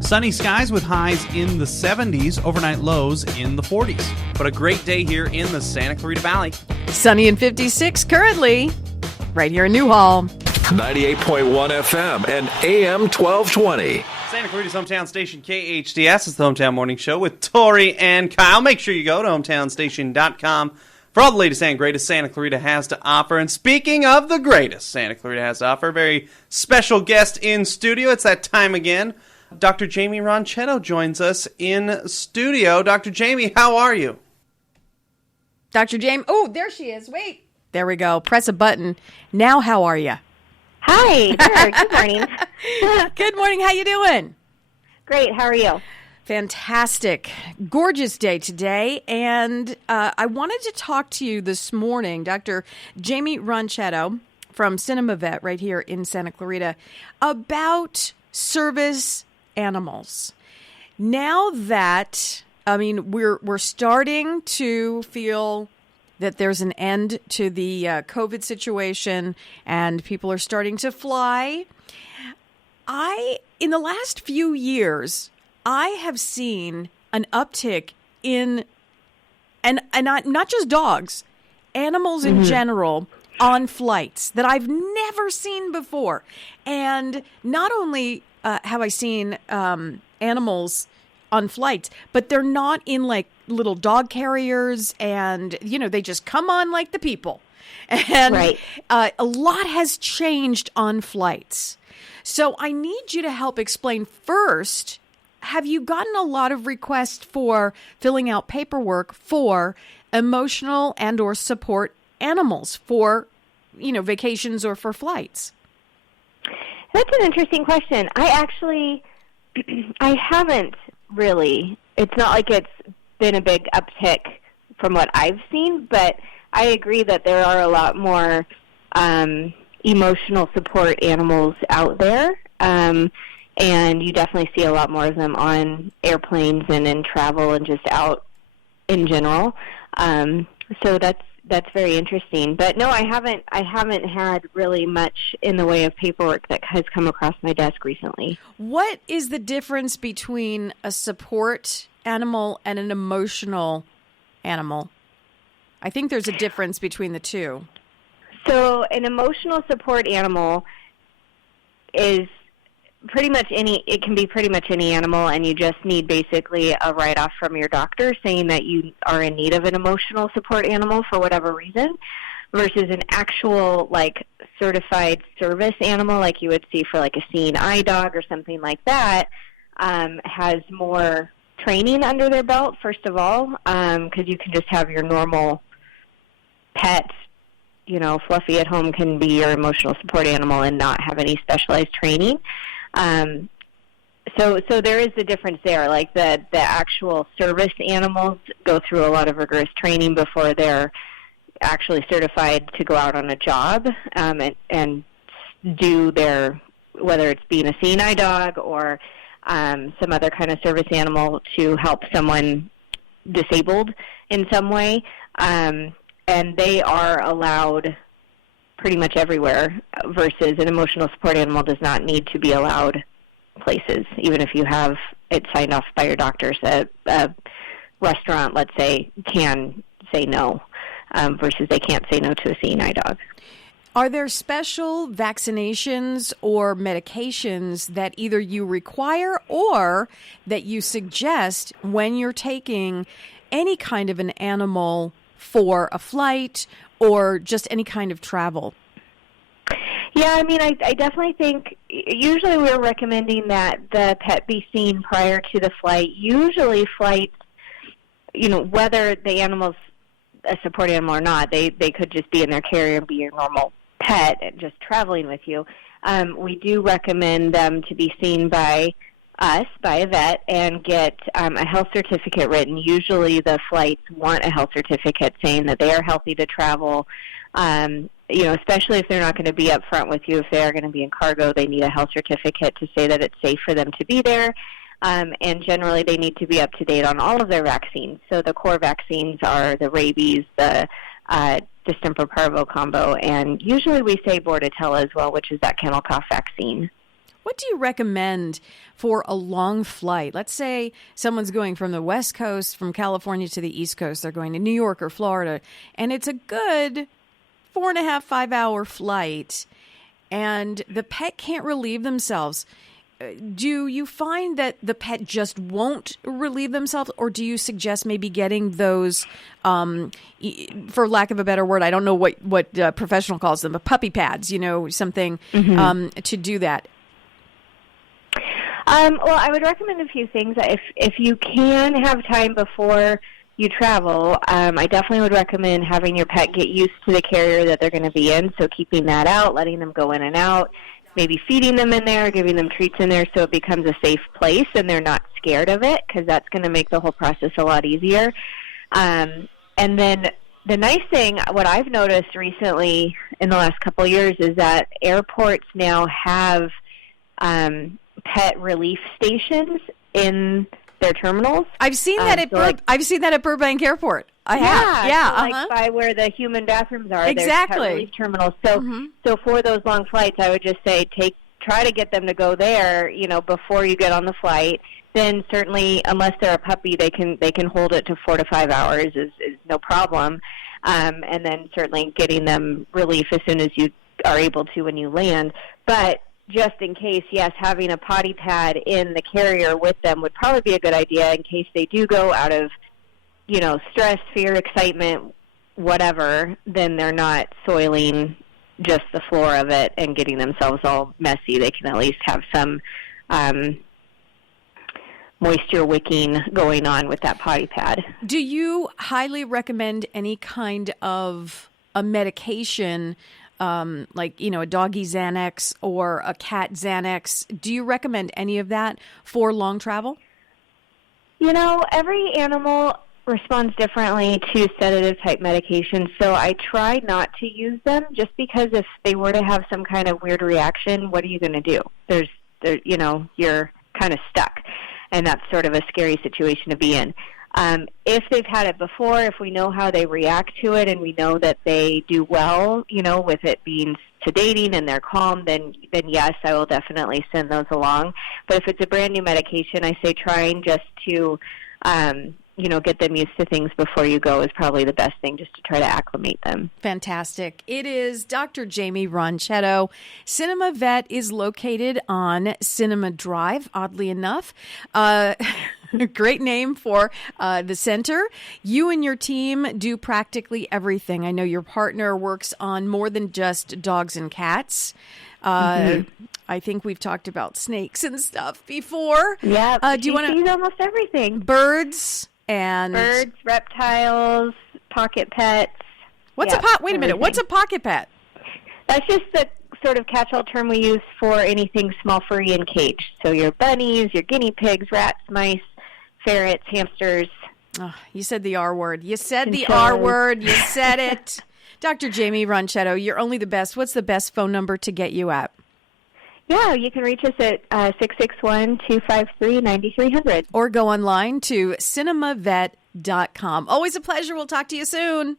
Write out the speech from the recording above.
Sunny skies with highs in the 70s, overnight lows in the 40s. But a great day here in the Santa Clarita Valley. Sunny and 56 currently, right here in Newhall. 98.1 FM and AM 1220. Santa Clarita's hometown station, KHTS. It's the Hometown Morning Show with Tori and Kyle. Make sure you go to hometownstation.com for all the latest and greatest Santa Clarita has to offer. And speaking of the greatest Santa Clarita has to offer, a very special guest in studio. It's that time again. Dr. Jaimie Ronchetto joins us in studio. Dr. Jaimie, how are you? Dr. Jaimie, oh, there she is. Wait. There we go. Press a button. Now, how are you? Hi, there. Good morning. Good morning. How you doing? Great. How are you? Fantastic. Gorgeous day today. And I wanted to talk to you this morning, Dr. Jaimie Ronchetto from Cinema Vet right here in Santa Clarita, about service animals. Now that, we're starting to feel that there's an end to the COVID situation and people are starting to fly. In the last few years, I have seen an uptick in, and not just dogs, animals in general on flights that I've never seen before. And not only have I seen animals on flights, but they're not in like little dog carriers and, they just come on like the people. And right. A lot has changed on flights. So I need you to help explain first, have you gotten a lot of requests for filling out paperwork for emotional and or support animals for, vacations or for flights? That's an interesting question. I haven't really. It's not like it's been a big uptick from what I've seen, but I agree that there are a lot more emotional support animals out there, and you definitely see a lot more of them on airplanes and in travel and just out in general. So that's very interesting. But no, I haven't had really much in the way of paperwork that has come across my desk recently. What is the difference between a support animal and an emotional animal? I think there's a difference between the two. So an emotional support animal is it can be pretty much any animal, and you just need basically a write-off from your doctor saying that you are in need of an emotional support animal for whatever reason, versus an actual, certified service animal like you would see for, a seeing eye dog or something like that, has more training under their belt, first of all, because you can just have your normal pet, Fluffy at home can be your emotional support animal and not have any specialized training. So there is a difference there. Like the actual service animals go through a lot of rigorous training before they're actually certified to go out on a job and do their, whether it's being a seeing eye dog or some other kind of service animal to help someone disabled in some way. And they are allowed pretty much everywhere, versus an emotional support animal does not need to be allowed places, even if you have it signed off by your doctors. A restaurant, let's say, can say no, versus they can't say no to a seeing eye dog. Are there special vaccinations or medications that either you require or that you suggest when you're taking any kind of an animal for a flight or just any kind of travel? Yeah, I definitely think usually we're recommending that the pet be seen prior to the flight. Usually flights, whether the animal's a support animal or not, they could just be in their carrier and be your normal pet and just traveling with you. We do recommend them to be seen by us, by a vet, and get a health certificate written. Usually the flights want a health certificate saying that they are healthy to travel, especially if they're not going to be up front with you. If they are going to be in cargo, they need a health certificate to say that it's safe for them to be there. And generally they need to be up to date on all of their vaccines. So the core vaccines are the rabies, the distemper parvo combo, and usually we say Bordetella as well, which is that kennel cough vaccine. What do you recommend for a long flight? Let's say someone's going from the West Coast, from California to the East Coast. They're going to New York or Florida, and it's a good 4.5, 5-hour flight, and the pet can't relieve themselves. Do you find that the pet just won't relieve themselves, or do you suggest maybe getting those, for lack of a better word, I don't know what professional calls them, but puppy pads, something to do that? Well, I would recommend a few things. If you can have time before you travel, I definitely would recommend having your pet get used to the carrier that they're going to be in, so keeping that out, letting them go in and out, maybe feeding them in there, giving them treats in there so it becomes a safe place and they're not scared of it, because that's going to make the whole process a lot easier. And then the nice thing, what I've noticed recently in the last couple of years, is that airports now have pet relief stations in their terminals. I've seen that I've seen that at Burbank Airport. I have. Yeah. So like by where the human bathrooms are. Exactly. There's pet relief terminals. So for those long flights, I would just say try to get them to go there, before you get on the flight. Then certainly, unless they're a puppy, they can hold it to 4 to 5 hours is no problem. And then certainly getting them relief as soon as you are able to when you land. But just in case, yes, having a potty pad in the carrier with them would probably be a good idea in case they do go out of, stress, fear, excitement, whatever, then they're not soiling just the floor of it and getting themselves all messy. They can at least have some moisture wicking going on with that potty pad. Do you highly recommend any kind of a medication, like, a doggy Xanax or a cat Xanax? Do you recommend any of that for long travel? Every animal responds differently to sedative-type medications, so I try not to use them, just because if they were to have some kind of weird reaction, what are you going to do? You're kind of stuck, and that's sort of a scary situation to be in. If they've had it before, if we know how they react to it and we know that they do well, with it being sedating and they're calm, then yes, I will definitely send those along. But if it's a brand new medication, I say trying just to, get them used to things before you go is probably the best thing, just to try to acclimate them. Fantastic. It is Dr. Jaimie Ronchetto. Cinema Vet is located on Cinema Drive, oddly enough. Great name for the center. You and your team do practically everything. I know your partner works on more than just dogs and cats. I think we've talked about snakes and stuff before. Yeah, do you want to see almost everything? Birds, reptiles, pocket pets. What's Wait a minute. What's a pocket pet? That's just the sort of catch-all term we use for anything small, furry, and caged. So your bunnies, your guinea pigs, rats, mice, ferrets, hamsters. Oh, you said the R word. You said the R word. You said it. Dr. Jaimie Ronchetto, you're only the best. What's the best phone number to get you at? Yeah, you can reach us at 661-253-9300. Or go online to cinemavet.com. Always a pleasure. We'll talk to you soon.